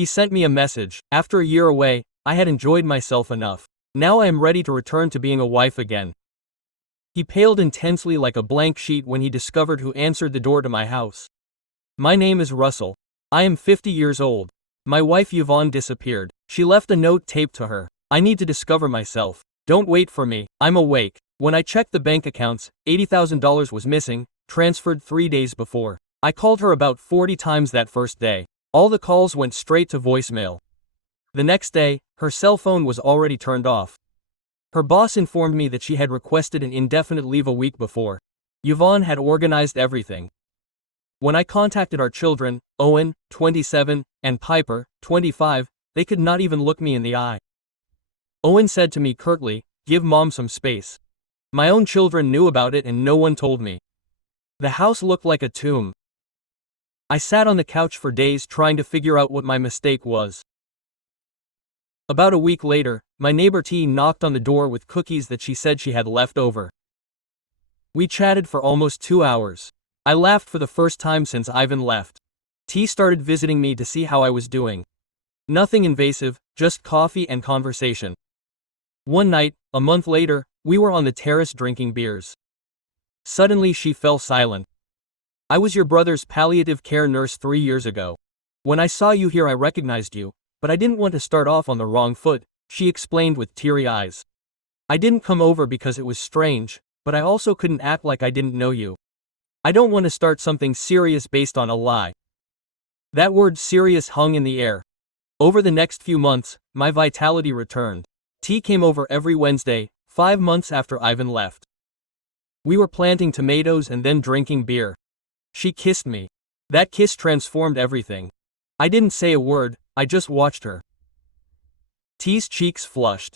He sent me a message. After a year away, I had enjoyed myself enough. Now I am ready to return to being a wife again. He paled intensely like a blank sheet when he discovered who answered the door to my house. My name is Russell. I am 50 years old. My wife Yvonne disappeared. She left a note taped to her. I need to discover myself. Don't wait for me. I'm awake. When I checked the bank accounts, $80,000 was missing, transferred 3 days before. I called her about 40 times that first day. All the calls went straight to voicemail. The next day, her cell phone was already turned off. Her boss informed me that she had requested an indefinite leave a week before. Yvonne had organized everything. When I contacted our children, Owen, 27, and Piper, 25, they could not even look me in the eye. Owen said to me curtly, "Give mom some space." My own children knew about it and no one told me. The house looked like a tomb. I sat on the couch for days trying to figure out what my mistake was. About a week later, my neighbor T knocked on the door with cookies that she said she had left over. We chatted for almost 2 hours. I laughed for the first time since Ivan left. T started visiting me to see how I was doing. Nothing invasive, just coffee and conversation. One night, a month later, we were on the terrace drinking beers. Suddenly she fell silent. "I was your brother's palliative care nurse 3 years ago. When I saw you here I recognized you, but I didn't want to start off on the wrong foot," she explained with teary eyes. "I didn't come over because it was strange, but I also couldn't act like I didn't know you. I don't want to start something serious based on a lie." That word serious hung in the air. Over the next few months, my vitality returned. T came over every Wednesday, 5 months after Ivan left. We were planting tomatoes and then drinking beer. She kissed me. That kiss transformed everything. I didn't say a word, I just watched her. T's cheeks flushed.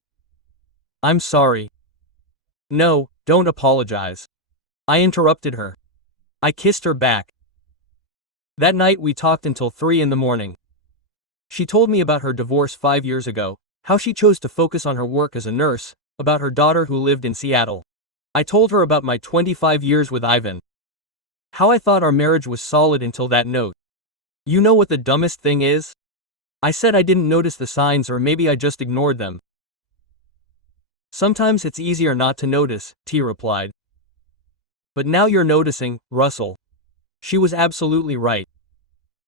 "I'm sorry." "No, don't apologize." I interrupted her. I kissed her back. That night we talked until 3 in the morning. She told me about her divorce 5 years ago, how she chose to focus on her work as a nurse, about her daughter who lived in Seattle. I told her about my 25 years with Ivan. How I thought our marriage was solid until that note. You know what the dumbest thing is? I said I didn't notice the signs or maybe I just ignored them. "Sometimes it's easier not to notice," T replied. "But now you're noticing, Russell." She was absolutely right.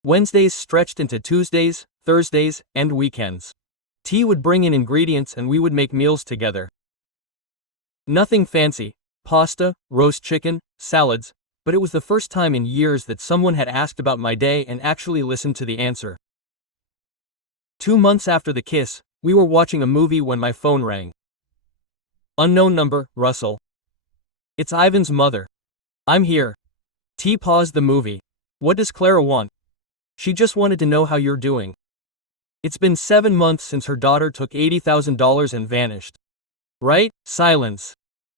Wednesdays stretched into Tuesdays, Thursdays, and weekends. T would bring in ingredients and we would make meals together. Nothing fancy, pasta, roast chicken, salads, but it was the first time in years that someone had asked about my day and actually listened to the answer. 2 months after the kiss, we were watching a movie when my phone rang. "Unknown number, Russell." "It's Ivan's mother." "I'm here." T paused the movie. "What does Clara want?" "She just wanted to know how you're doing." It's been 7 months since her daughter took $80,000 and vanished. Right? Silence.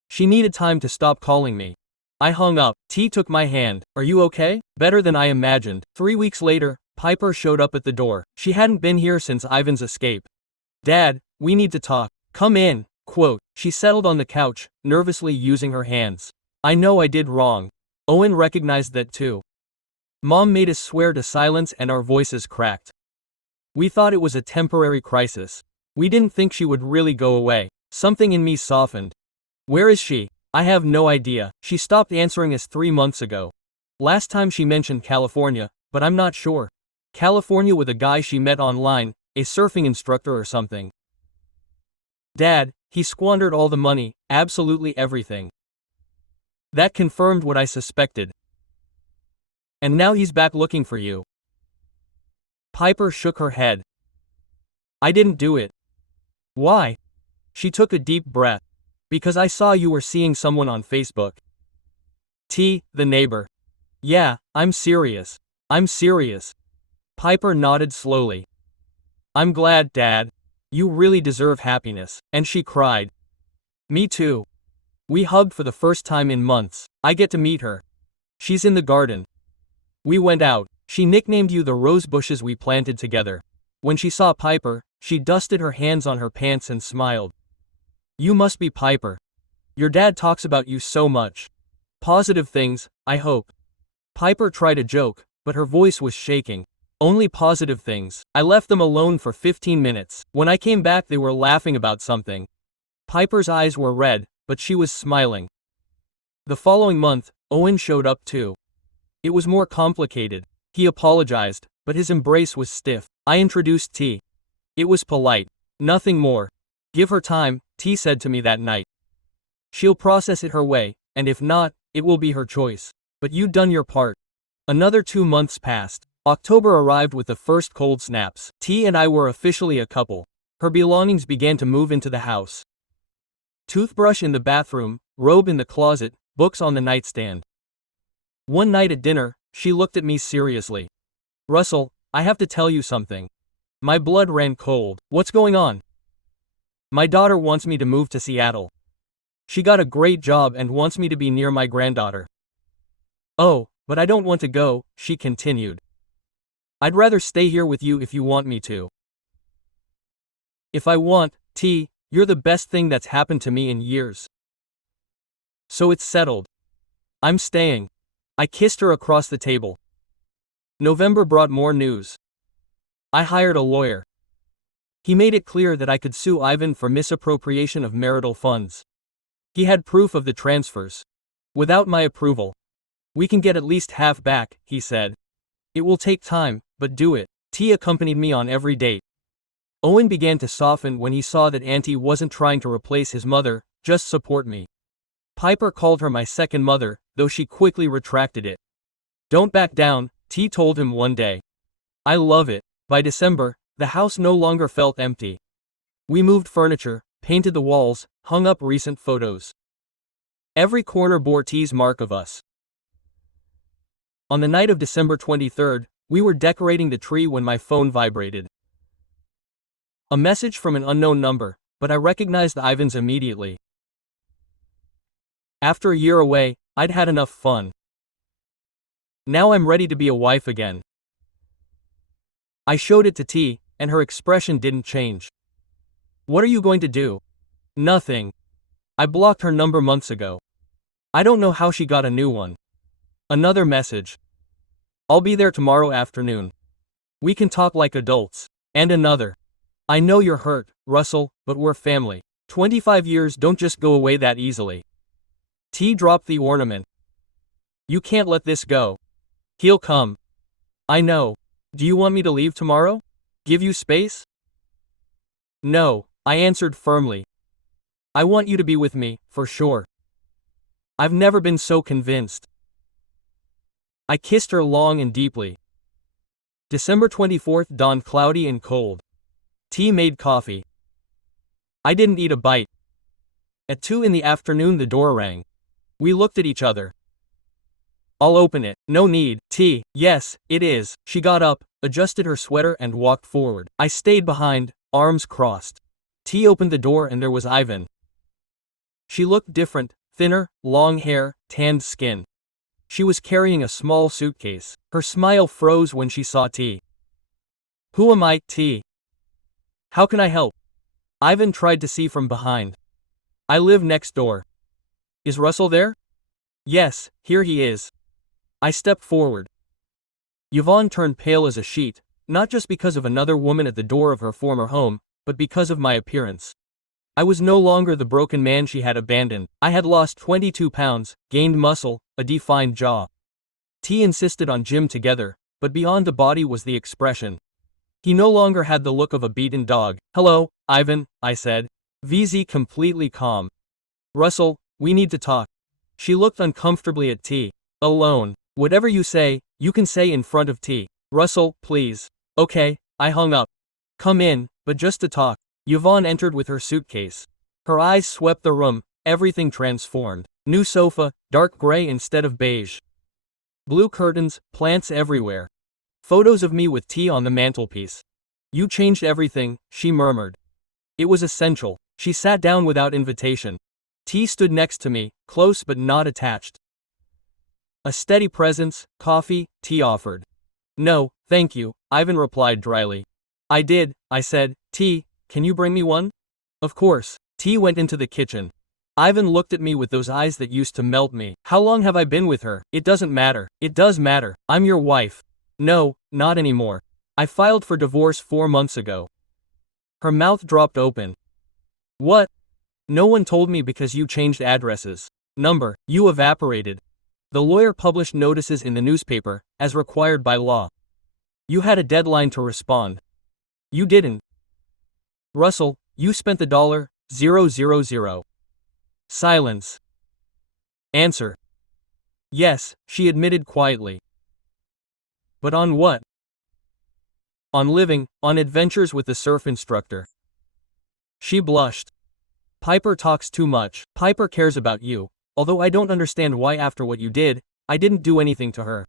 She needed time to stop calling me. I hung up. T took my hand. "Are you okay?" "Better than I imagined." 3 weeks later, Piper showed up at the door. She hadn't been here since Ivan's escape. "Dad, we need to talk." "Come in." Quote. She settled on the couch, nervously using her hands. "I know I did wrong." Owen recognized that too. "Mom made us swear to silence and our voices cracked. We thought it was a temporary crisis. We didn't think she would really go away." Something in me softened. "Where is she?" "I have no idea. She stopped answering us 3 months ago. Last time she mentioned California, but I'm not sure. California with a guy she met online, a surfing instructor or something." "Dad, he squandered all the money, absolutely everything." "That confirmed what I suspected. And now he's back looking for you." Piper shook her head. "I didn't do it." "Why?" She took a deep breath. "Because I saw you were seeing someone on Facebook." T, the neighbor. "Yeah, I'm serious. I'm serious." Piper nodded slowly. "I'm glad, Dad. You really deserve happiness." And she cried. "Me too." We hugged for the first time in months. I get to meet her. She's in the garden. We went out. She nicknamed you the rose bushes we planted together. When she saw Piper, she dusted her hands on her pants and smiled. "You must be Piper. Your dad talks about you so much. Positive things, I hope." Piper tried a joke, but her voice was shaking. Only positive things. I left them alone for 15 minutes. When I came back, they were laughing about something. Piper's eyes were red, but she was smiling. The following month, Owen showed up too. It was more complicated. He apologized, but his embrace was stiff. I introduced T. It was polite. Nothing more. Give her time, T said to me that night. She'll process it her way, and if not, it will be her choice. But you'd done your part. Another 2 months passed. October arrived with the first cold snaps. T and I were officially a couple. Her belongings began to move into the house. Toothbrush in the bathroom, robe in the closet, books on the nightstand. One night at dinner, she looked at me seriously. Russell, I have to tell you something. My blood ran cold. What's going on? My daughter wants me to move to Seattle. She got a great job and wants me to be near my granddaughter. Oh, but I don't want to go, she continued. I'd rather stay here with you if you want me to. If I want, T, you're the best thing that's happened to me in years. So it's settled. I'm staying. I kissed her across the table. November brought more news. I hired a lawyer. He made it clear that I could sue Ivan for misappropriation of marital funds. He had proof of the transfers. Without my approval. We can get at least half back, he said. It will take time, but do it. T accompanied me on every date. Owen began to soften when he saw that Auntie wasn't trying to replace his mother, just support me. Piper called her my second mother, though she quickly retracted it. Don't back down, T told him one day. I love it. By December, the house no longer felt empty. We moved furniture, painted the walls, hung up recent photos. Every corner bore T's mark of us. On the night of December 23rd, we were decorating the tree when my phone vibrated. A message from an unknown number, but I recognized Ivan's immediately. After a year away, I'd had enough fun. Now I'm ready to be a wife again. I showed it to T, and her expression didn't change. What are you going to do? Nothing. I blocked her number months ago. I don't know how she got a new one. Another message. I'll be there tomorrow afternoon. We can talk like adults. And another. I know you're hurt, Russell, but we're family. 25 years don't just go away that easily. T dropped the ornament. You can't let this go. He'll come. I know. Do you want me to leave tomorrow? Give you space? No, I answered firmly. I want you to be with me, for sure. I've never been so convinced. I kissed her long and deeply. December 24th dawned cloudy and cold. T made coffee. I didn't eat a bite. At 2 in the afternoon the door rang. We looked at each other. I'll open it. No need, T. Yes, it is. She got up, adjusted her sweater and walked forward. I stayed behind, arms crossed. T opened the door and there was Ivan. She looked different, thinner, long hair, tanned skin. She was carrying a small suitcase. Her smile froze when she saw T. Who am I, T? How can I help? Ivan tried to see from behind. I live next door. Is Russell there? Yes, here he is. I stepped forward. Yvonne turned pale as a sheet, not just because of another woman at the door of her former home, but because of my appearance. I was no longer the broken man she had abandoned. I had lost 22 pounds, gained muscle, a defined jaw. T insisted on gym together, but beyond the body was the expression. He no longer had the look of a beaten dog. Hello, Ivan, I said. VZ completely calm. Russell, we need to talk. She looked uncomfortably at T. Alone. Whatever you say, you can say in front of T. Russell, please. Okay, I hung up. Come in, but just to talk. Yvonne entered with her suitcase. Her eyes swept the room, everything transformed. New sofa, dark gray instead of beige. Blue curtains, plants everywhere. Photos of me with T on the mantelpiece. You changed everything, she murmured. It was essential. She sat down without invitation. T stood next to me, close but not attached. A steady presence, coffee, T offered. No, thank you, Ivan replied dryly. I did, I said. T, can you bring me one? Of course. T went into the kitchen. Ivan looked at me with those eyes that used to melt me. How long have I been with her? It doesn't matter. It does matter. I'm your wife. No, not anymore. I filed for divorce 4 months ago. Her mouth dropped open. What? No one told me because you changed addresses. You evaporated. The lawyer published notices in the newspaper, as required by law. You had a deadline to respond. You didn't. Russell, you spent the $000. Silence. Answer. Yes, she admitted quietly. But on what? On living, on adventures with the surf instructor. She blushed. Piper talks too much. Piper cares about you, although I don't understand why after what you did, I didn't do anything to her.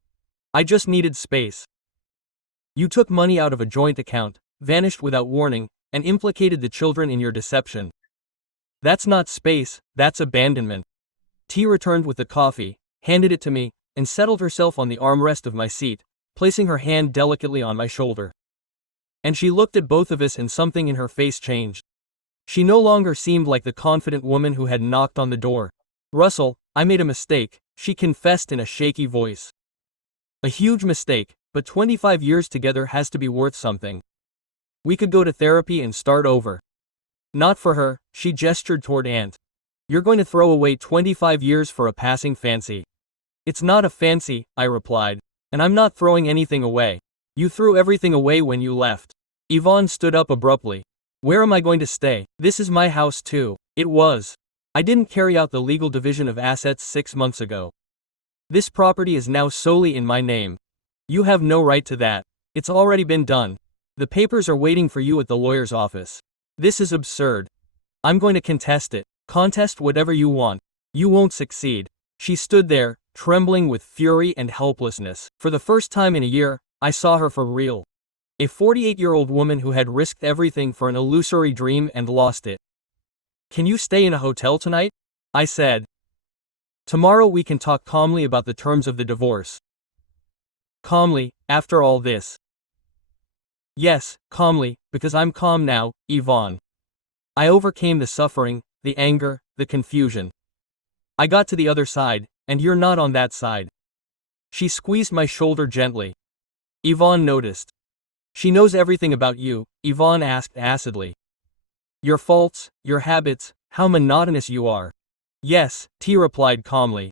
I just needed space. You took money out of a joint account, vanished without warning, and implicated the children in your deception. That's not space, that's abandonment. T returned with the coffee, handed it to me, and settled herself on the armrest of my seat, placing her hand delicately on my shoulder. And she looked at both of us and something in her face changed. She no longer seemed like the confident woman who had knocked on the door. Russell, I made a mistake, she confessed in a shaky voice. A huge mistake, but 25 years together has to be worth something. We could go to therapy and start over. Not for her, she gestured toward Aunt. You're going to throw away 25 years for a passing fancy. It's not a fancy, I replied. And I'm not throwing anything away. You threw everything away when you left. Yvonne stood up abruptly. Where am I going to stay? This is my house too. It was. I didn't carry out the legal division of assets 6 months ago. This property is now solely in my name. You have no right to that. It's already been done. The papers are waiting for you at the lawyer's office. This is absurd. I'm going to contest it. Contest whatever you want. You won't succeed. She stood there, trembling with fury and helplessness. For the first time in a year, I saw her for real. A 48-year-old woman who had risked everything for an illusory dream and lost it. Can you stay in a hotel tonight? I said. Tomorrow we can talk calmly about the terms of the divorce. Calmly, after all this. Yes, calmly, because I'm calm now, Yvonne. I overcame the suffering, the anger, the confusion. I got to the other side, and you're not on that side. She squeezed my shoulder gently. Yvonne noticed. She knows everything about you, Yvonne asked acidly. Your faults, your habits, how monotonous you are. Yes, T replied calmly.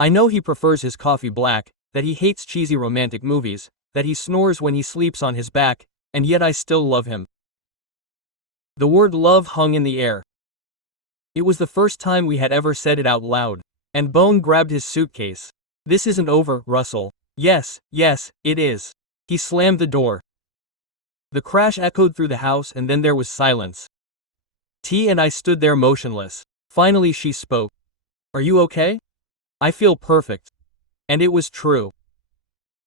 I know he prefers his coffee black, that he hates cheesy romantic movies, that he snores when he sleeps on his back, and yet I still love him. The word love hung in the air. It was the first time we had ever said it out loud, and Bone grabbed his suitcase. This isn't over, Russell. Yes, it is. He slammed the door. The crash echoed through the house and then there was silence. T and I stood there motionless. Finally she spoke. Are you okay? I feel perfect. And it was true.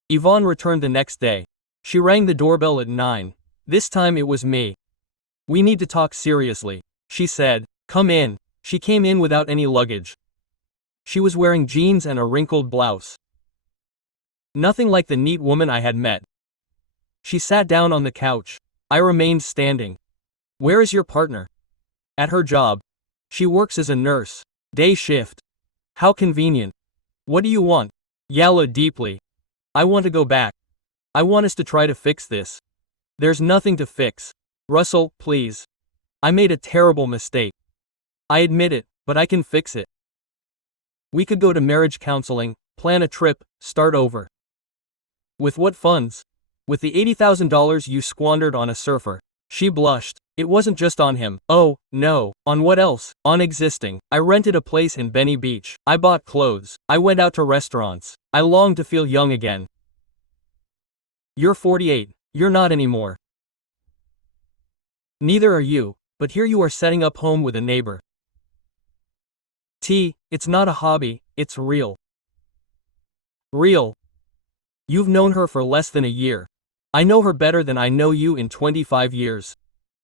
Yvonne returned the next day. She rang the doorbell at 9. This time it was me. We need to talk seriously, she said. Come in. She came in without any luggage. She was wearing jeans and a wrinkled blouse. Nothing like the neat woman I had met. She sat down on the couch. I remained standing. Where is your partner? At her job. She works as a nurse. Day shift. How convenient. What do you want? Yalla deeply. I want to go back. I want us to try to fix this. There's nothing to fix. Russell, please. I made a terrible mistake. I admit it, but I can fix it. We could go to marriage counseling, plan a trip, start over. With what funds? With the $80,000 you squandered on a surfer. She blushed. It wasn't just on him. Oh, no. On what else? On existing. I rented a place in Benny Beach. I bought clothes. I went out to restaurants. I longed to feel young again. You're 48. You're not anymore. Neither are you, but here you are setting up home with a neighbor. T, it's not a hobby, it's real. Real. You've known her for less than a year. I know her better than I know you in 25 years.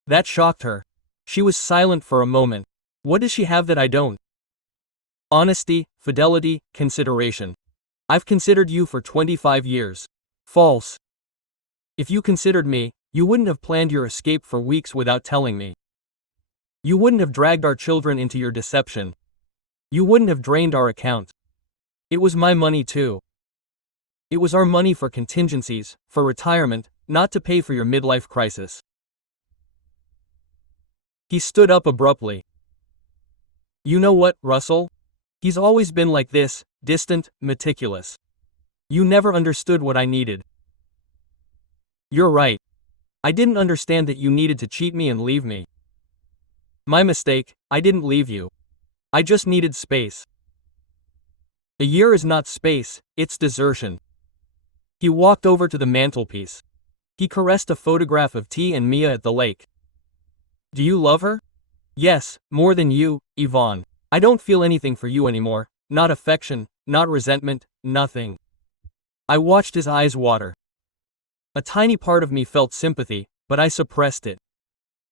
That shocked her. She was silent for a moment. What does she have that I don't? Honesty, fidelity, consideration. I've considered you for 25 years. False. If you considered me, you wouldn't have planned your escape for weeks without telling me. You wouldn't have dragged our children into your deception. You wouldn't have drained our account. It was my money too. It was our money for contingencies, for retirement, not to pay for your midlife crisis. He stood up abruptly. You know what, Russell? He's always been like this, distant, meticulous. You never understood what I needed. You're right. I didn't understand that you needed to cheat me and leave me. My mistake, I didn't leave you. I just needed space. A year is not space, it's desertion. He walked over to the mantelpiece. He caressed a photograph of T and Mia at the lake. Do you love her? Yes, more than you, Yvonne. I don't feel anything for you anymore, not affection, not resentment, nothing. I watched his eyes water. A tiny part of me felt sympathy, but I suppressed it.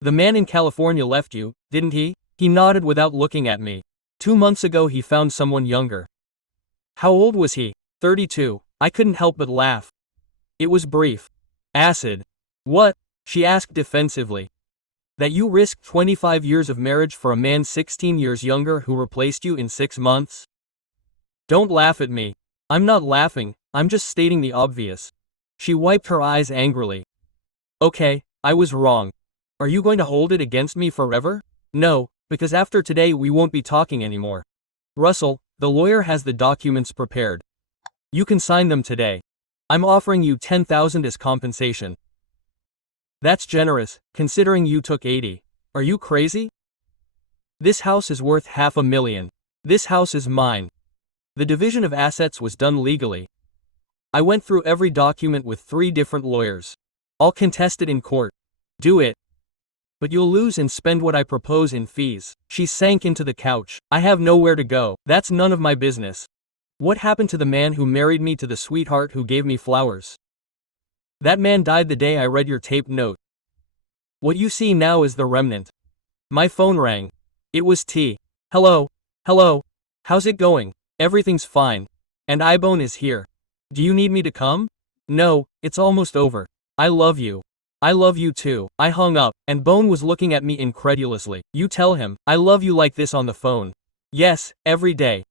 The man in California left you, didn't he? He nodded without looking at me. 2 months ago he found someone younger. How old was he? 32. I couldn't help but laugh. It was brief. Acid. What? She asked defensively. That you risked 25 years of marriage for a man 16 years younger who replaced you in 6 months? Don't laugh at me. I'm not laughing, I'm just stating the obvious. She wiped her eyes angrily. Okay, I was wrong. Are you going to hold it against me forever? No, because after today we won't be talking anymore. Russell, the lawyer has the documents prepared. You can sign them today. I'm offering you $10,000 as compensation. That's generous, considering you took 80. Are you crazy? This house is worth $500,000. This house is mine. The division of assets was done legally. I went through every document with 3 different lawyers. I'll contest it in court. Do it. But you'll lose and spend what I propose in fees. She sank into the couch. I have nowhere to go. That's none of my business. What happened to the man who married me to the sweetheart who gave me flowers? That man died the day I read your taped note. What you see now is the remnant. My phone rang. It was T. Hello. Hello. How's it going? Everything's fine. And Ibone is here. Do you need me to come? No, it's almost over. I love you. I love you too. I hung up, and Bone was looking at me incredulously. You tell him, I love you like this on the phone. Yes, every day.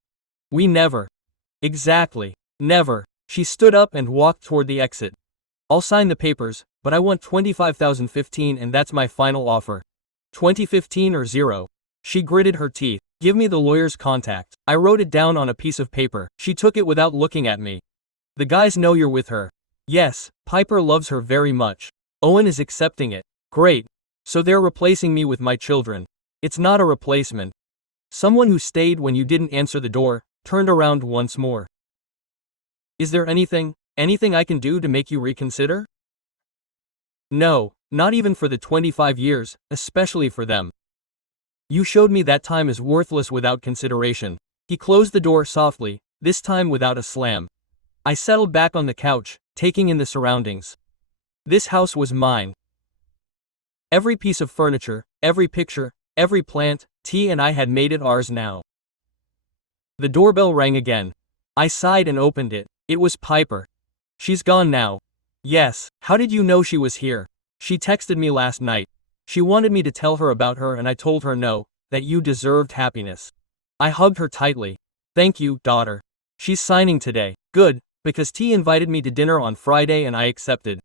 We never. Exactly. Never. She stood up and walked toward the exit. I'll sign the papers, but I want $25,015 and that's my final offer. 2015 or 0. She gritted her teeth. Give me the lawyer's contact. I wrote it down on a piece of paper. She took it without looking at me. The guys know you're with her. Yes, Piper loves her very much. Owen is accepting it. Great. So they're replacing me with my children. It's not a replacement. Someone who stayed when you didn't answer the door, turned around once more. Is there anything I can do to make you reconsider? No, not even for the 25 years, especially for them. You showed me that time is worthless without consideration. He closed the door softly, this time without a slam. I settled back on the couch, taking in the surroundings. This house was mine. Every piece of furniture, every picture, every plant, T and I had made it ours now. The doorbell rang again. I sighed and opened it. It was Piper. She's gone now. Yes, how did you know she was here? She texted me last night. She wanted me to tell her about her and I told her no, that you deserved happiness. I hugged her tightly. Thank you, daughter. She's signing today. Good, because T invited me to dinner on Friday and I accepted.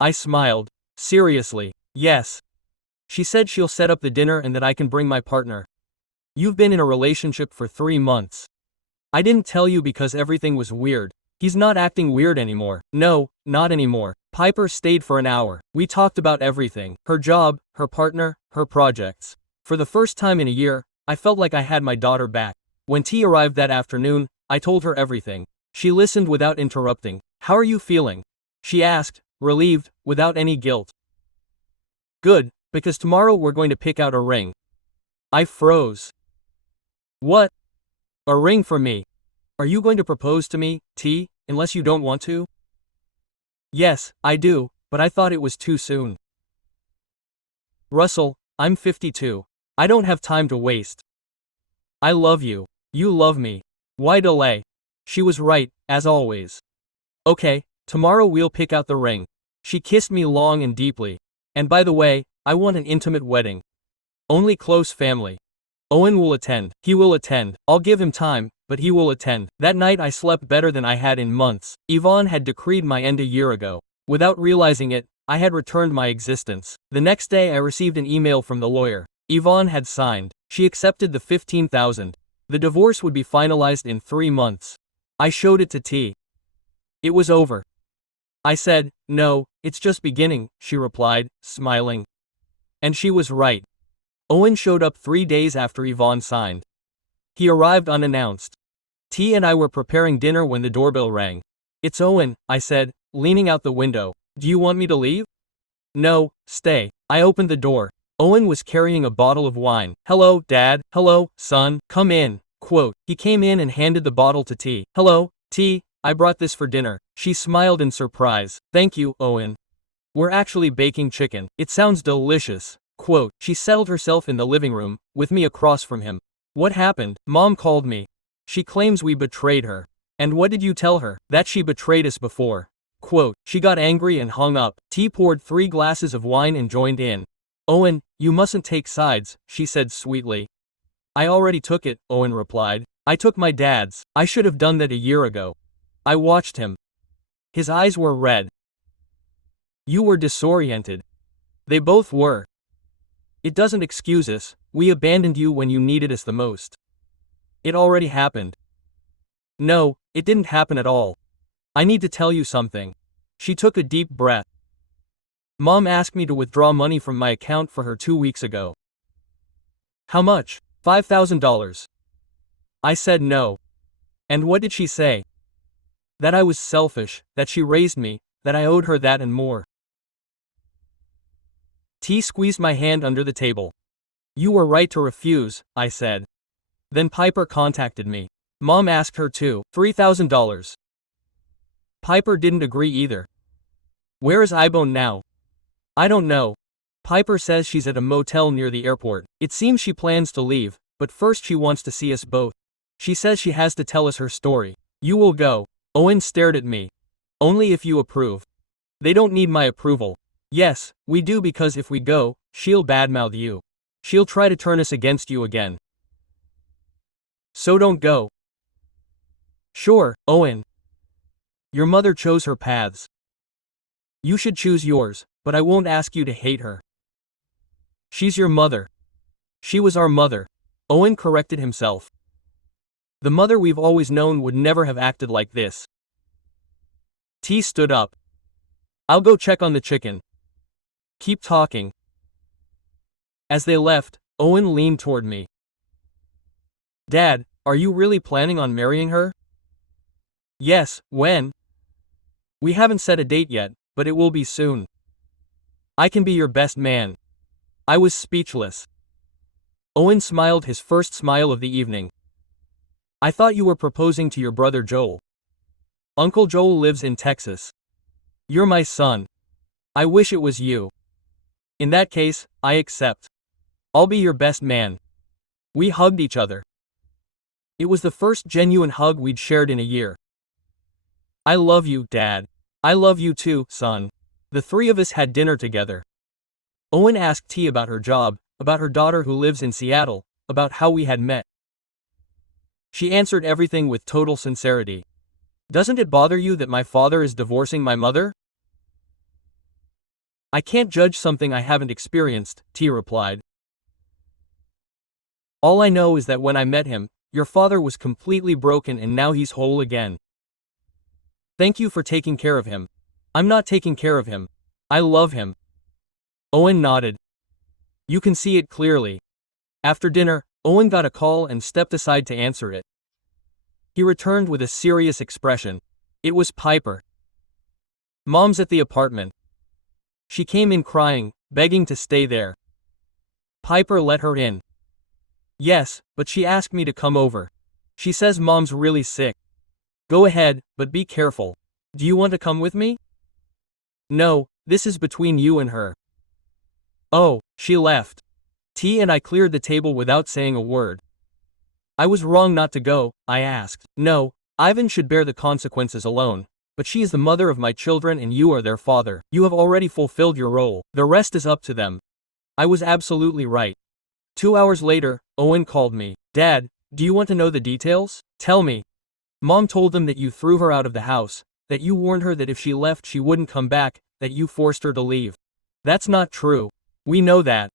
I smiled. Seriously, yes. She said she'll set up the dinner and that I can bring my partner. You've been in a relationship for 3 months. I didn't tell you because everything was weird. He's not acting weird anymore. No, not anymore. Piper stayed for an hour. We talked about everything. Her job, her partner, her projects. For the first time in a year, I felt like I had my daughter back. When T arrived that afternoon, I told her everything. She listened without interrupting. How are you feeling? She asked, relieved, without any guilt. Good, because tomorrow we're going to pick out a ring. I froze. What? A ring for me? Are you going to propose to me, T, unless you don't want to? Yes, I do, but I thought it was too soon. Russell, I'm 52. I don't have time to waste. I love you. You love me. Why delay? She was right, as always. Okay, tomorrow we'll pick out the ring. She kissed me long and deeply. And by the way, I want an intimate wedding. Only close family. Owen will attend. He will attend. I'll give him time, but he will attend. That night I slept better than I had in months. Yvonne had decreed my end a year ago. Without realizing it, I had returned my existence. The next day I received an email from the lawyer. Yvonne had signed. She accepted the $15,000. The divorce would be finalized in 3 months. I showed it to T. It was over. I said, "No, it's just beginning," she replied, smiling. And she was right. Owen showed up 3 days after Yvonne signed. He arrived unannounced. T and I were preparing dinner when the doorbell rang. "It's Owen," I said, leaning out the window. "Do you want me to leave?" "No, stay." I opened the door. Owen was carrying a bottle of wine. "Hello, Dad. Hello, son. Come in." Quote. He came in and handed the bottle to T. "Hello, T. I brought this for dinner." She smiled in surprise. "Thank you, Owen. We're actually baking chicken. It sounds delicious." Quote. She settled herself in the living room, with me across from him. "What happened?" "Mom called me. She claims we betrayed her." "And what did you tell her?" "That she betrayed us before." Quote. She got angry and hung up. T poured 3 glasses of wine and joined in. "Owen, you mustn't take sides," she said sweetly. "I already took it," Owen replied. "I took my dad's. I should have done that a year ago." I watched him. His eyes were red. "You were disoriented." They both were. "It doesn't excuse us. We abandoned you when you needed us the most." "It already happened." "No, it didn't happen at all. I need to tell you something." She took a deep breath. "Mom asked me to withdraw money from my account for her 2 weeks ago." "How much?" $5,000. I said no. "And what did she say?" "That I was selfish, that she raised me, that I owed her that and more." T squeezed my hand under the table. "You were right to refuse," I said. Then Piper contacted me. Mom asked her too. $3,000. Piper didn't agree either. "Where is Ibone now?" "I don't know. Piper says she's at a motel near the airport. It seems she plans to leave, but first she wants to see us both. She says she has to tell us her story." "You will go." Owen stared at me. "Only if you approve." "They don't need my approval." "Yes, we do, because if we go, she'll badmouth you. She'll try to turn us against you again. So don't go." "Sure, Owen. Your mother chose her paths. You should choose yours, but I won't ask you to hate her. She's your mother." "She was our mother." Owen corrected himself. "The mother we've always known would never have acted like this." T stood up. "I'll go check on the chicken. Keep talking." As they left, Owen leaned toward me. "Dad, are you really planning on marrying her?" "Yes, when?" "We haven't set a date yet, but it will be soon. I can be your best man." I was speechless. Owen smiled his first smile of the evening. "I thought you were proposing to your brother Joel." "Uncle Joel lives in Texas. You're my son. I wish it was you." "In that case, I accept. I'll be your best man." We hugged each other. It was the first genuine hug we'd shared in a year. "I love you, Dad." "I love you too, son." The 3 of us had dinner together. Owen asked T about her job, about her daughter who lives in Seattle, about how we had met. She answered everything with total sincerity. "Doesn't it bother you that my father is divorcing my mother?" "I can't judge something I haven't experienced," T replied. "All I know is that when I met him, your father was completely broken and now he's whole again. Thank you for taking care of him." "I'm not taking care of him. I love him." Owen nodded. "You can see it clearly." After dinner, Owen got a call and stepped aside to answer it. He returned with a serious expression. It was Piper. "Mom's at the apartment." She came in crying, begging to stay there. Piper let her in. "Yes, but she asked me to come over. She says Mom's really sick." "Go ahead, but be careful. Do you want to come with me?" "No, this is between you and her." Oh, she left. T and I cleared the table without saying a word. "I was wrong not to go," I asked. "No, Ivan should bear the consequences alone. But she is the mother of my children and you are their father. You have already fulfilled your role. The rest is up to them." I was absolutely right. 2 hours later, Owen called me. "Dad, do you want to know the details?" Tell me. Mom told them that you threw her out of the house, that you warned her that if she left she wouldn't come back, that you forced her to leave. That's not true. We know that.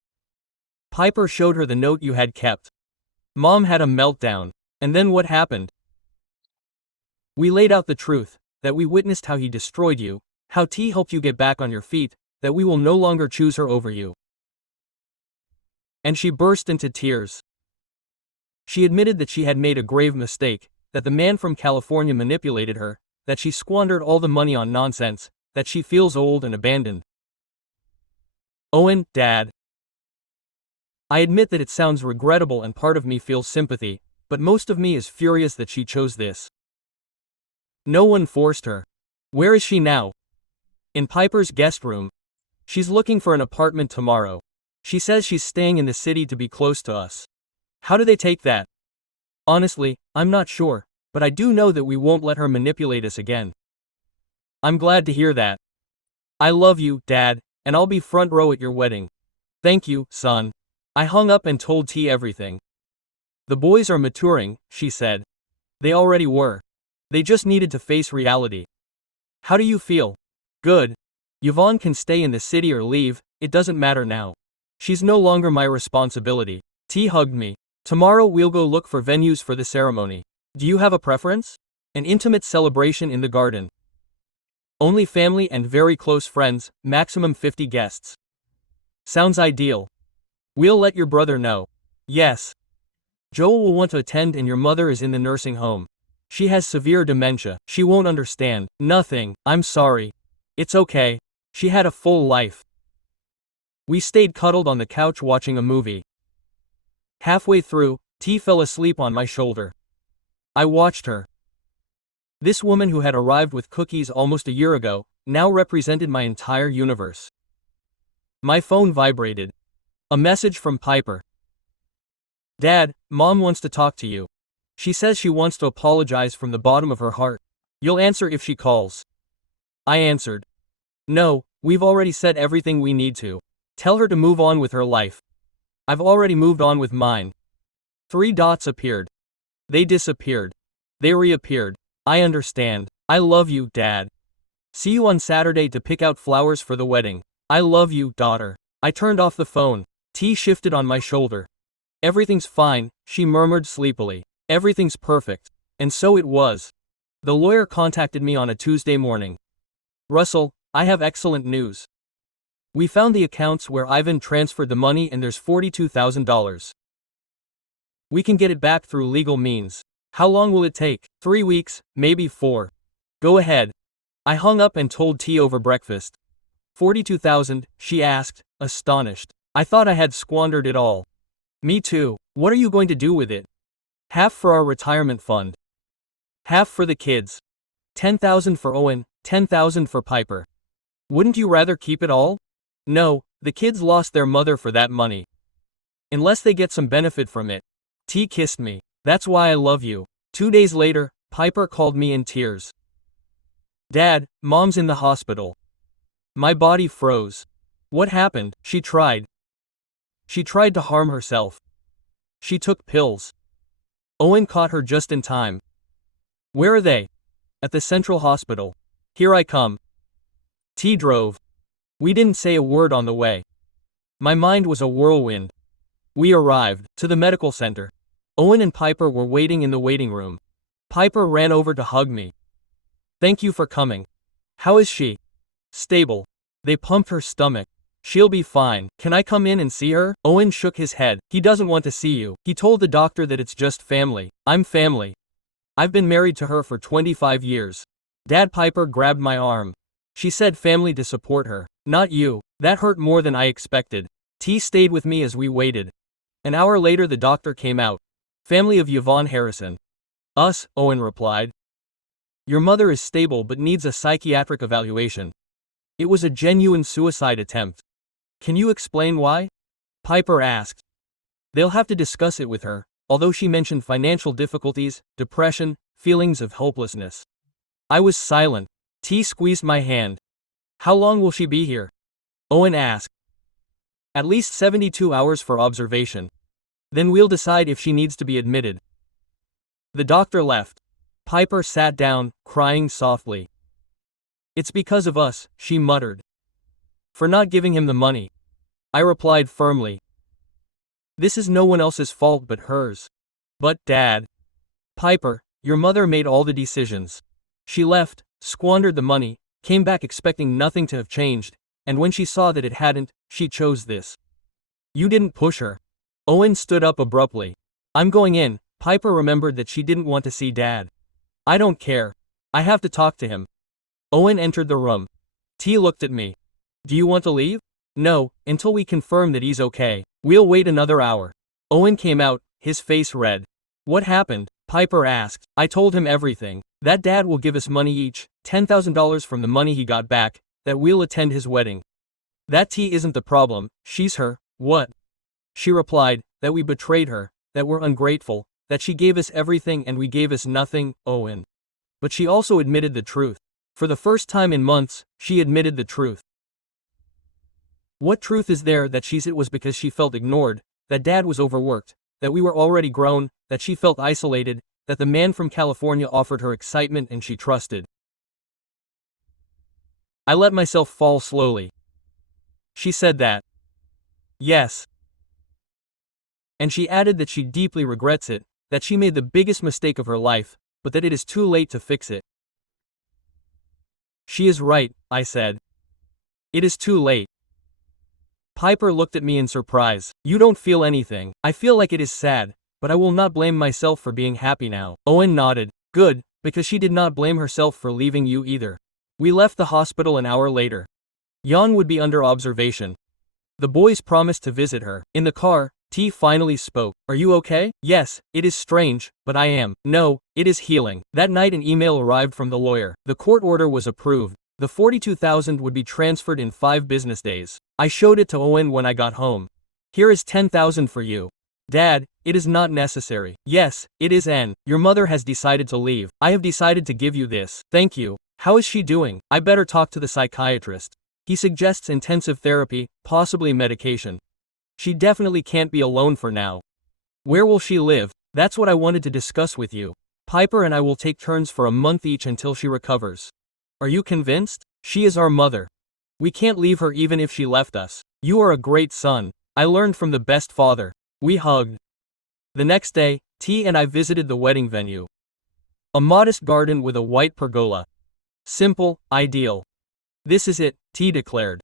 Piper showed her the note you had kept. Mom had a meltdown. And then what happened? We laid out the truth, that we witnessed how he destroyed you, how T helped you get back on your feet, that we will no longer choose her over you. And she burst into tears. She admitted that she had made a grave mistake, that the man from California manipulated her, that she squandered all the money on nonsense, that she feels old and abandoned. Owen, Dad. I admit that it sounds regrettable and part of me feels sympathy, but most of me is furious that she chose this. No one forced her. Where is she now? In Piper's guest room. She's looking for an apartment tomorrow. She says she's staying in the city to be close to us. How do they take that? Honestly, I'm not sure, but I do know that we won't let her manipulate us again. I'm glad to hear that. I love you, Dad, and I'll be front row at your wedding. Thank you, son. I hung up and told T everything. The boys are maturing, she said. They already were. They just needed to face reality. How do you feel? Good. Yvonne can stay in the city or leave, it doesn't matter now. She's no longer my responsibility. T hugged me. Tomorrow we'll go look for venues for the ceremony. Do you have a preference? An intimate celebration in the garden. Only family and very close friends, maximum 50 guests. Sounds ideal. We'll let your brother know. Yes. Joel will want to attend and your mother is in the nursing home. She has severe dementia. She won't understand. Nothing. I'm sorry. It's okay. She had a full life. We stayed cuddled on the couch watching a movie. Halfway through, T fell asleep on my shoulder. I watched her. This woman who had arrived with cookies almost a year ago, now represented my entire universe. My phone vibrated. A message from Piper. Dad, Mom wants to talk to you. She says she wants to apologize from the bottom of her heart. You'll answer if she calls. I answered. No, we've already said everything we need to. Tell her to move on with her life. I've already moved on with mine. 3 dots appeared. They disappeared. They reappeared. I understand. I love you, Dad. See you on Saturday to pick out flowers for the wedding. I love you, daughter. I turned off the phone. T shifted on my shoulder. Everything's fine, she murmured sleepily. Everything's perfect. And so it was. The lawyer contacted me on a Tuesday morning. Russell, I have excellent news. We found the accounts where Ivan transferred the money and there's $42,000. We can get it back through legal means. How long will it take? 3 weeks, maybe 4. Go ahead. I hung up and told T over breakfast. 42,000, she asked, astonished. I thought I had squandered it all. Me too. What are you going to do with it? Half for our retirement fund. Half for the kids. 10,000 for Owen, 10,000 for Piper. Wouldn't you rather keep it all? No, the kids lost their mother for that money. Unless they get some benefit from it. T kissed me. That's why I love you. 2 days later, Piper called me in tears. Dad, Mom's in the hospital. My body froze. What happened? She tried to harm herself. She took pills. Owen caught her just in time. Where are they? At the Central Hospital. Here I come. T drove. We didn't say a word on the way. My mind was a whirlwind. We arrived to the medical center. Owen and Piper were waiting in the waiting room. Piper ran over to hug me. Thank you for coming. How is she? Stable. They pumped her stomach. She'll be fine. Can I come in and see her? Owen shook his head. He doesn't want to see you. He told the doctor that it's just family. I'm family. I've been married to her for 25 years. Dad. Piper grabbed my arm. She said family to support her. Not you. That hurt more than I expected. T stayed with me as we waited. An hour later the doctor came out. Family of Yvonne Harrison. Us, Owen replied. Your mother is stable but needs a psychiatric evaluation. It was a genuine suicide attempt. Can you explain why? Piper asked. They'll have to discuss it with her, although she mentioned financial difficulties, depression, feelings of hopelessness. I was silent. T squeezed my hand. How long will she be here? Owen asked. At least 72 hours for observation. Then we'll decide if she needs to be admitted. The doctor left. Piper sat down, crying softly. "It's because of us," she muttered. "For not giving him the money." I replied firmly. "This is no one else's fault but hers." "But, Dad." "Piper, your mother made all the decisions. She left, squandered the money, came back expecting nothing to have changed, and when she saw that it hadn't, she chose this. You didn't push her." Owen stood up abruptly. "I'm going in." Piper remembered that she didn't want to see Dad. "I don't care. I have to talk to him." Owen entered the room. T looked at me. "Do you want to leave?" "No, until we confirm that he's okay. We'll wait another hour." Owen came out, his face red. "What happened?" Piper asked. "I told him everything. That Dad will give us money each, $10,000 from the money he got back, that we'll attend his wedding. That T isn't the problem, she's her." "What?" She replied, "That we betrayed her, that we're ungrateful, that she gave us everything and we gave us nothing, Owen." But she also admitted the truth. For the first time in months, she admitted the truth. What truth is there? That it was because she felt ignored, that Dad was overworked, that we were already grown, that she felt isolated, that the man from California offered her excitement and she trusted. I let myself fall slowly. She said that. Yes. And she added that she deeply regrets it, that she made the biggest mistake of her life, but that it is too late to fix it. She is right, I said. It is too late. Piper looked at me in surprise. You don't feel anything. I feel like it is sad, but I will not blame myself for being happy now. Owen nodded. Good, because she did not blame herself for leaving you either. We left the hospital an hour later. Jan would be under observation. The boys promised to visit her. In the car, T finally spoke. Are you okay? Yes, it is strange, but I am. No, it is healing. That night an email arrived from the lawyer. The court order was approved. The $42,000 would be transferred in 5 business days. I showed it to Owen when I got home. Here is $10,000 for you. Dad, it is not necessary. Yes, it is N. Your mother has decided to leave. I have decided to give you this. Thank you. How is she doing? I better talk to the psychiatrist. He suggests intensive therapy, possibly medication. She definitely can't be alone for now. Where will she live? That's what I wanted to discuss with you. Piper and I will take turns for a month each until she recovers. Are you convinced? She is our mother. We can't leave her even if she left us. You are a great son. I learned from the best father. We hugged. The next day, T and I visited the wedding venue. A modest garden with a white pergola. Simple, ideal. This is it, T declared.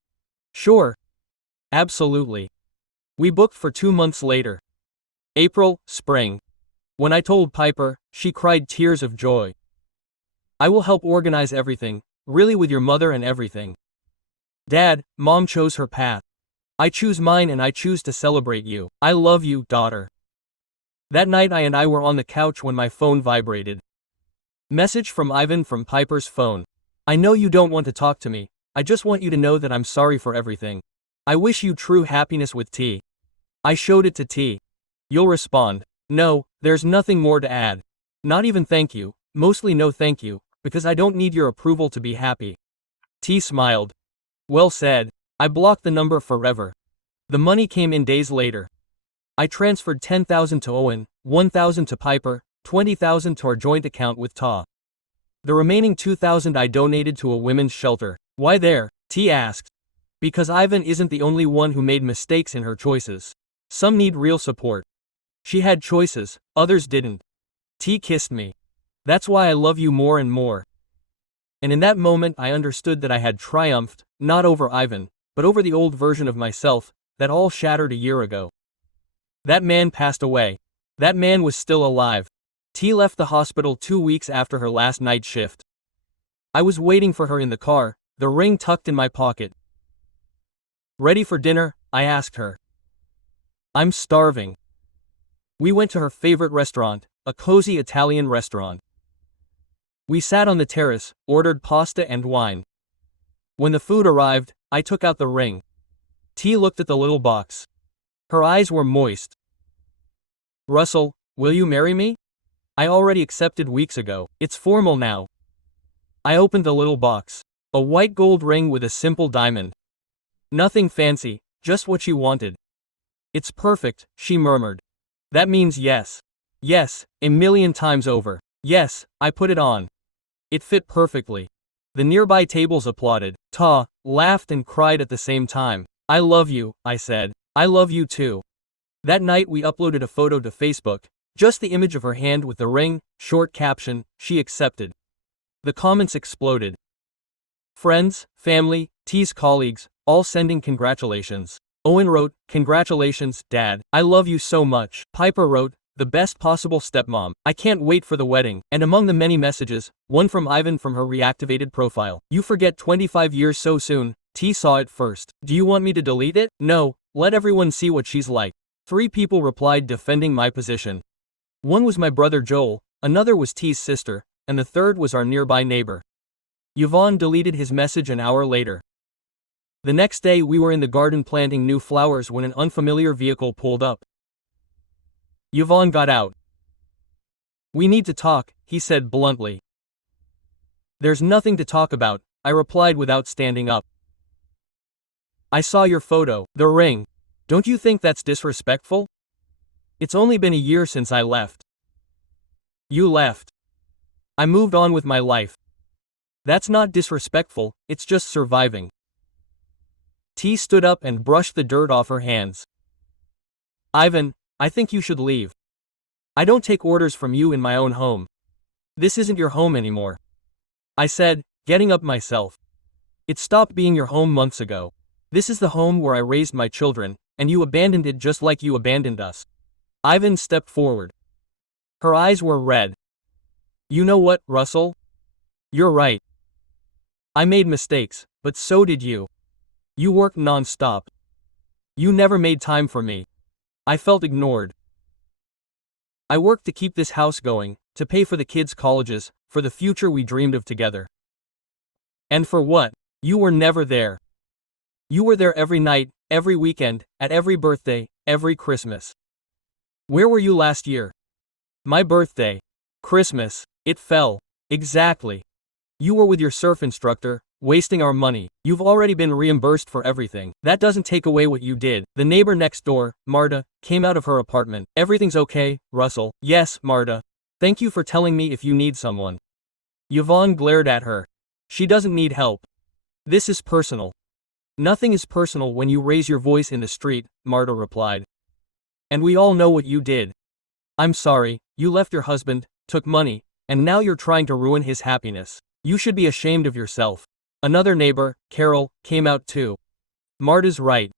Sure. Absolutely. We booked for 2 months later. April, spring. When I told Piper, she cried tears of joy. I will help organize everything, really with your mother and everything. Dad, Mom chose her path. I choose mine and I choose to celebrate you. I love you, daughter. That night I were on the couch when my phone vibrated. Message from Ivan from Piper's phone. I know you don't want to talk to me. I just want you to know that I'm sorry for everything. I wish you true happiness with T. I showed it to T. You'll respond. No, there's nothing more to add. Not even thank you, mostly no thank you, because I don't need your approval to be happy. T smiled. Well said. I blocked the number forever. The money came in days later. I transferred $10,000 to Owen, $1,000 to Piper, $20,000 to our joint account with Ta. The remaining $2,000 I donated to a women's shelter. Why there? T asked. Because Ivan isn't the only one who made mistakes in her choices. Some need real support. She had choices, others didn't. T kissed me. That's why I love you more and more. And in that moment I understood that I had triumphed, not over Ivan, but over the old version of myself, that all shattered a year ago. That man passed away. That man was still alive. T left the hospital 2 weeks after her last night shift. I was waiting for her in the car, the ring tucked in my pocket. Ready for dinner? I asked her. I'm starving. We went to her favorite restaurant, a cozy Italian restaurant. We sat on the terrace, ordered pasta and wine. When the food arrived, I took out the ring. T looked at the little box. Her eyes were moist. Russell, will you marry me? I already accepted weeks ago. It's formal now. I opened the little box. A white gold ring with a simple diamond. Nothing fancy, just what she wanted. It's perfect, she murmured. That means yes. Yes, a million times over. Yes, I put it on. It fit perfectly. The nearby tables applauded, laughed and cried at the same time. I love you, I said. I love you too. That night we uploaded a photo to Facebook, just the image of her hand with the ring, short caption, she accepted. The comments exploded. Friends, family, T's colleagues, all sending congratulations. Owen wrote, "Congratulations, Dad. I love you so much." Piper wrote, "The best possible stepmom. I can't wait for the wedding." And among the many messages, one from Ivan from her reactivated profile. "You forget 25 years so soon. T saw it first. Do you want me to delete it?" "No, let everyone see what she's like." 3 people replied defending my position. One was my brother Joel, another was T's sister, and the third was our nearby neighbor. Yvonne deleted his message an hour later. The next day we were in the garden planting new flowers when an unfamiliar vehicle pulled up. Yvonne got out. "We need to talk," he said bluntly. "There's nothing to talk about," I replied without standing up. "I saw your photo, the ring. Don't you think that's disrespectful? It's only been a year since I left." "You left. I moved on with my life. That's not disrespectful, it's just surviving." T stood up and brushed the dirt off her hands. "Ivan, I think you should leave. I don't take orders from you in my own home. This isn't your home anymore," I said, getting up myself. "It stopped being your home months ago. This is the home where I raised my children, and you abandoned it just like you abandoned us." Ivan stepped forward. Her eyes were red. "You know what, Russell? You're right. I made mistakes, but so did you. You worked non-stop. You never made time for me. I felt ignored. I worked to keep this house going, to pay for the kids' colleges, for the future we dreamed of together. And for what? You were never there. You were there every night, every weekend, at every birthday, every Christmas. Where were you last year? My birthday. Christmas. It fell. Exactly. You were with your surf instructor, wasting our money. You've already been reimbursed for everything. That doesn't take away what you did." The neighbor next door, Marta, came out of her apartment. "Everything's okay, Russell." "Yes, Marta. Thank you for telling me if you need someone." Yvonne glared at her. "She doesn't need help. This is personal." "Nothing is personal when you raise your voice in the street," Marta replied. "And we all know what you did. I'm sorry, you left your husband, took money, and now you're trying to ruin his happiness. You should be ashamed of yourself." Another neighbor, Carol, came out too. "Marta's right.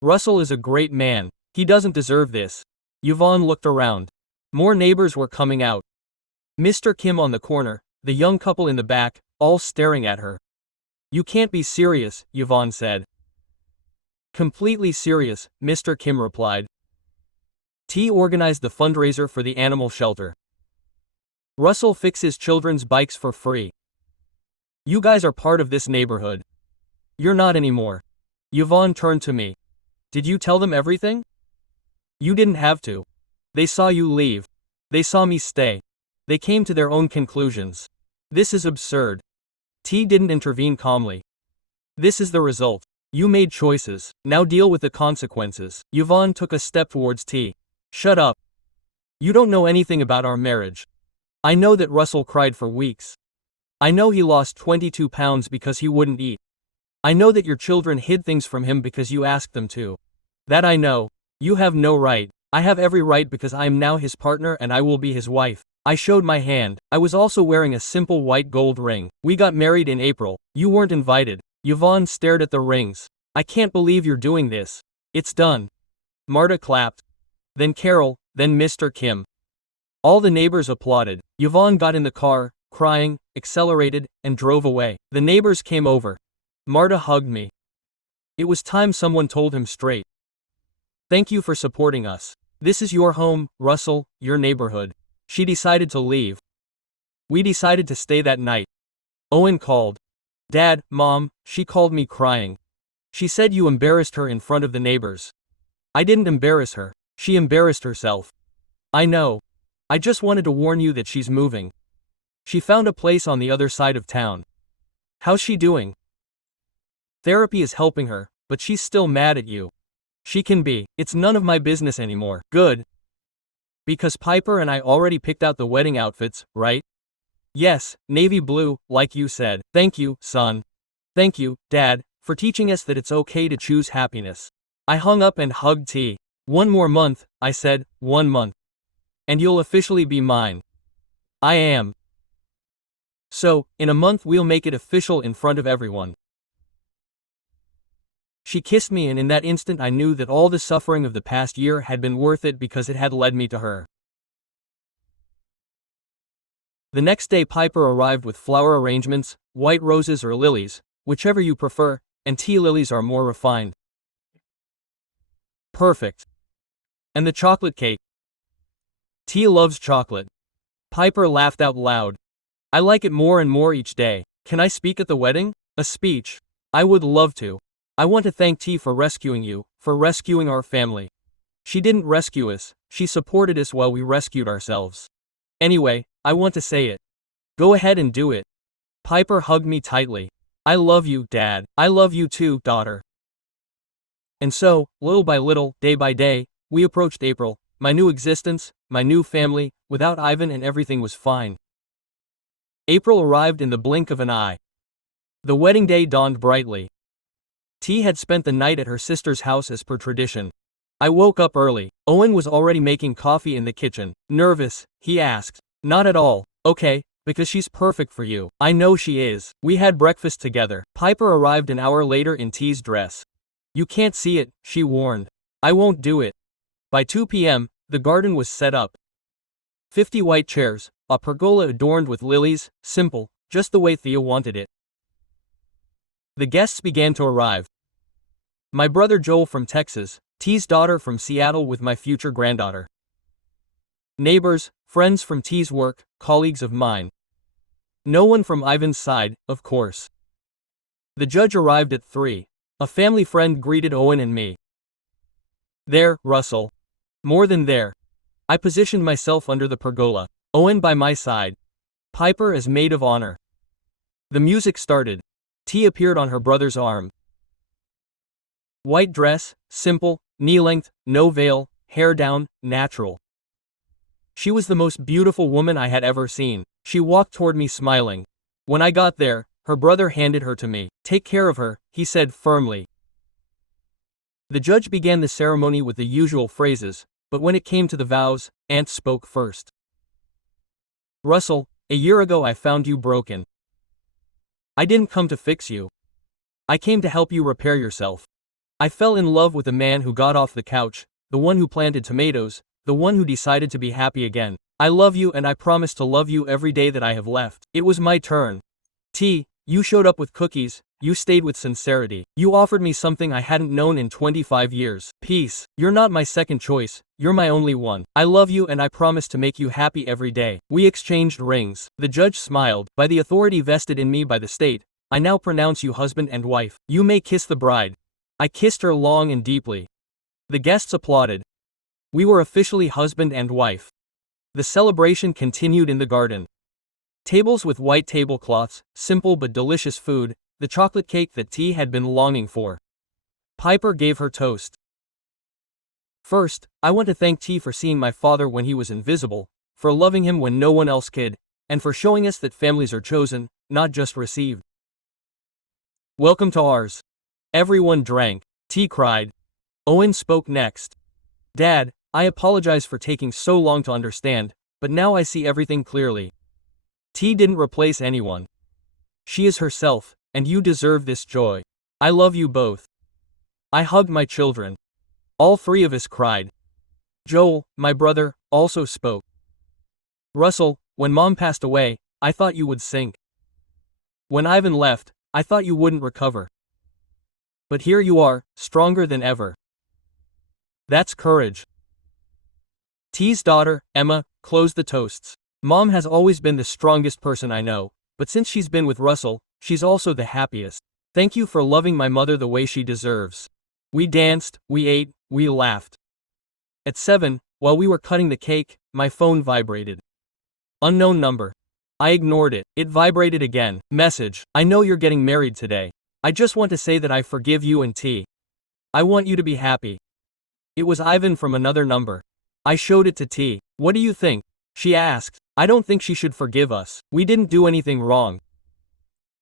Russell is a great man. He doesn't deserve this." Yvonne looked around. More neighbors were coming out. Mr. Kim on the corner, the young couple in the back, all staring at her. "You can't be serious," Yvonne said. "Completely serious," Mr. Kim replied. T organized the fundraiser for the animal shelter. Russell fixes children's bikes for free. "You guys are part of this neighborhood. You're not anymore." Yvonne turned to me. "Did you tell them everything?" "You didn't have to. They saw you leave. They saw me stay. They came to their own conclusions. This is absurd." T didn't intervene calmly. "This is the result. You made choices. Now deal with the consequences." Yvonne took a step towards T. "Shut up. You don't know anything about our marriage. I know that Russell cried for weeks. I know he lost 22 pounds because he wouldn't eat. I know that your children hid things from him because you asked them to. That I know. You have no right. I have every right because I am now his partner and I will be his wife." I showed my hand. I was also wearing a simple white gold ring. "We got married in April. You weren't invited." Yvonne stared at the rings. "I can't believe you're doing this. It's done." Marta clapped. Then Carol, then Mr. Kim. All the neighbors applauded. Yvonne got in the car, crying, accelerated, and drove away. The neighbors came over. Marta hugged me. It was time someone told him straight. "Thank you for supporting us. This is your home, Russell, your neighborhood." She decided to leave. We decided to stay that night. Owen called. "Dad, Mom," she called me crying. "She said you embarrassed her in front of the neighbors." "I didn't embarrass her. She embarrassed herself." "I know. I just wanted to warn you that she's moving. She found a place on the other side of town." "How's she doing?" "Therapy is helping her, but she's still mad at you." "She can be. It's none of my business anymore." "Good. Because Piper and I already picked out the wedding outfits, right? Yes, navy blue, like you said. Thank you, son. Thank you, Dad, for teaching us that it's okay to choose happiness. I hung up and hugged T. 1 more month, I said, 1 month. And you'll officially be mine. I am. So, in a month we'll make it official in front of everyone. She kissed me, and in that instant I knew that all the suffering of the past year had been worth it because it had led me to her. The next day Piper arrived with flower arrangements, white roses or lilies, whichever you prefer, and tea lilies are more refined. Perfect. And the chocolate cake. T loves chocolate. Piper laughed out loud. I like it more and more each day. Can I speak at the wedding? A speech. I would love to. I want to thank T for rescuing you, for rescuing our family. She didn't rescue us, she supported us while we rescued ourselves. Anyway, I want to say it. Go ahead and do it. Piper hugged me tightly. I love you, Dad. I love you too, daughter. And so, little by little, day by day, we approached April, my new existence, my new family, without Ivan, and everything was fine. April arrived in the blink of an eye. The wedding day dawned brightly. T had spent the night at her sister's house as per tradition. I woke up early. Owen was already making coffee in the kitchen. Nervous? He asked. Not at all. Okay, because she's perfect for you. I know she is. We had breakfast together. Piper arrived an hour later in T's dress. You can't see it, she warned. I won't do it. By 2 p.m., the garden was set up. 50 white chairs, a pergola adorned with lilies, simple, just the way Thea wanted it. The guests began to arrive. My brother Joel from Texas, T's daughter from Seattle with my future granddaughter. Neighbors, friends from T's work, colleagues of mine. No one from Ivan's side, of course. The judge arrived at 3. A family friend greeted Owen and me. There, Russell. More than there. I positioned myself under the pergola, Owen by my side. Piper as maid of honor. The music started. T appeared on her brother's arm. White dress, simple, knee-length, no veil, hair down, natural. She was the most beautiful woman I had ever seen. She walked toward me smiling. When I got there, her brother handed her to me. Take care of her, he said firmly. The judge began the ceremony with the usual phrases, but when it came to the vows, Aunt spoke first. Russell, a year ago I found you broken. I didn't come to fix you. I came to help you repair yourself. I fell in love with a man who got off the couch, the one who planted tomatoes, the one who decided to be happy again. I love you, and I promise to love you every day that I have left. It was my turn. T, you showed up with cookies, you stayed with sincerity. You offered me something I hadn't known in 25 years. Peace. You're not my second choice, you're my only one. I love you, and I promise to make you happy every day. We exchanged rings. The judge smiled. By the authority vested in me by the state, I now pronounce you husband and wife. You may kiss the bride. I kissed her long and deeply. The guests applauded. We were officially husband and wife. The celebration continued in the garden. Tables with white tablecloths, simple but delicious food, the chocolate cake that T had been longing for. Piper gave her toast. First, I want to thank T for seeing my father when he was invisible, for loving him when no one else could, and for showing us that families are chosen, not just received. Welcome to ours. Everyone drank. T cried. Owen spoke next. Dad, I apologize for taking so long to understand, but now I see everything clearly. T didn't replace anyone. She is herself, and you deserve this joy. I love you both. I hugged my children. All 3 of us cried. Joel, my brother, also spoke. Russell, when Mom passed away, I thought you would sink. When Ivan left, I thought you wouldn't recover. But here you are, stronger than ever. That's courage. T's daughter, Emma, closed the toasts. Mom has always been the strongest person I know, but since she's been with Russell, she's also the happiest. Thank you for loving my mother the way she deserves. We danced, we ate, we laughed. At 7, while we were cutting the cake, my phone vibrated. Unknown number. I ignored it. It vibrated again. Message. I know you're getting married today. I just want to say that I forgive you and T. I want you to be happy. It was Ivan from another number. I showed it to T. What do you think? She asked. I don't think she should forgive us. We didn't do anything wrong.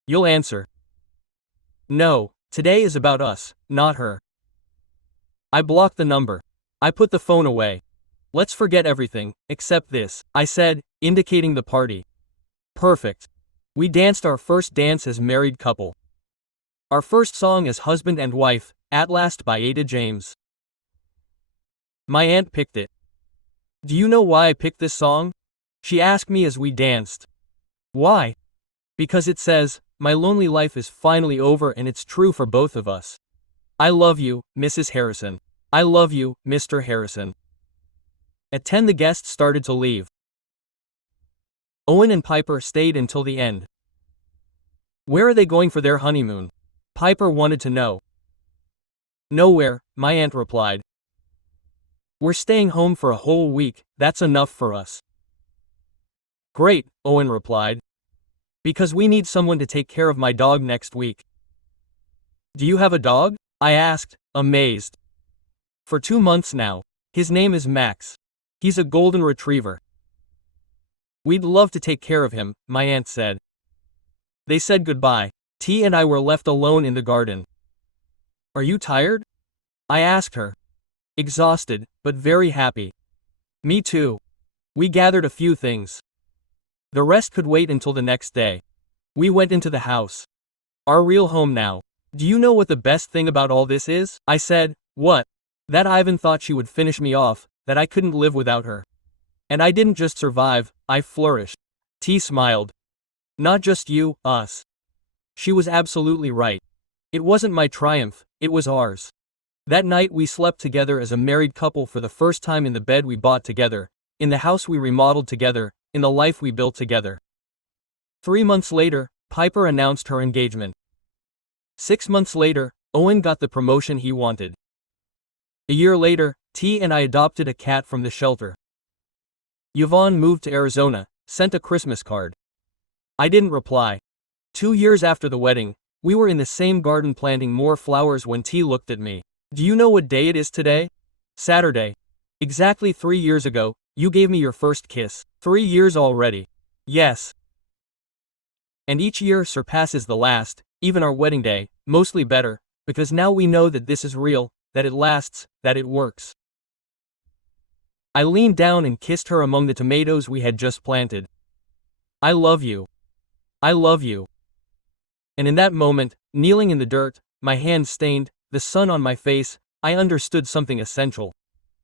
You'll answer. No, today is about us, not her. I blocked the number. I put the phone away. Let's forget everything, except this, I said, indicating the party. Perfect. We danced our first dance as married couple. Our first song as husband and wife, At Last by Ada James. My aunt picked it. Do you know why I picked this song? She asked me as we danced. Why? Because it says, my lonely life is finally over and it's true for both of us. I love you, Mrs. Harrison. I love you, Mr. Harrison. At 10 the guests started to leave. Owen and Piper stayed until the end. Where are they going for their honeymoon? Piper wanted to know. Nowhere, my aunt replied. We're staying home for a whole week, that's enough for us. Great, Owen replied. Because we need someone to take care of my dog next week. Do you have a dog? I asked, amazed. For 2 months now. His name is Max. He's a golden retriever. We'd love to take care of him, my aunt said. They said goodbye. T and I were left alone in the garden. Are you tired? I asked her. Exhausted, but very happy. Me too. We gathered a few things. The rest could wait until the next day. We went into the house. Our real home now. Do you know what the best thing about all this is? I said, what? That Ivan thought she would finish me off, that I couldn't live without her. And I didn't just survive, I flourished. T smiled. Not just you, us. She was absolutely right. It wasn't my triumph, it was ours. That night we slept together as a married couple for the first time in the bed we bought together, in the house we remodeled together, in the life we built together. 3 months later, Piper announced her engagement. 6 months later, Owen got the promotion he wanted. A year later, T and I adopted a cat from the shelter. Yvonne moved to Arizona, sent a Christmas card. I didn't reply. 2 years after the wedding, we were in the same garden planting more flowers when T looked at me. Do you know what day it is today? Saturday. Exactly 3 years ago, you gave me your first kiss. 3 years already. Yes. And each year surpasses the last, even our wedding day, mostly better, because now we know that this is real, that it lasts, that it works. I leaned down and kissed her among the tomatoes we had just planted. I love you. I love you. And in that moment, kneeling in the dirt, my hands stained, the sun on my face, I understood something essential.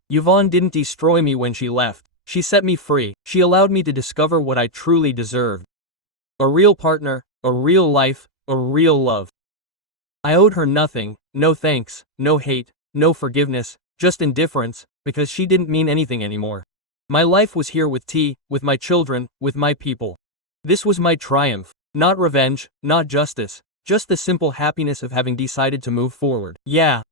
Yvonne didn't destroy me when she left. She set me free. She allowed me to discover what I truly deserved. A real partner, a real life, a real love. I owed her nothing, no thanks, no hate, no forgiveness, just indifference, because she didn't mean anything anymore. My life was here with T, with my children, with my people. This was my triumph. Not revenge, not justice, just the simple happiness of having decided to move forward. Yeah,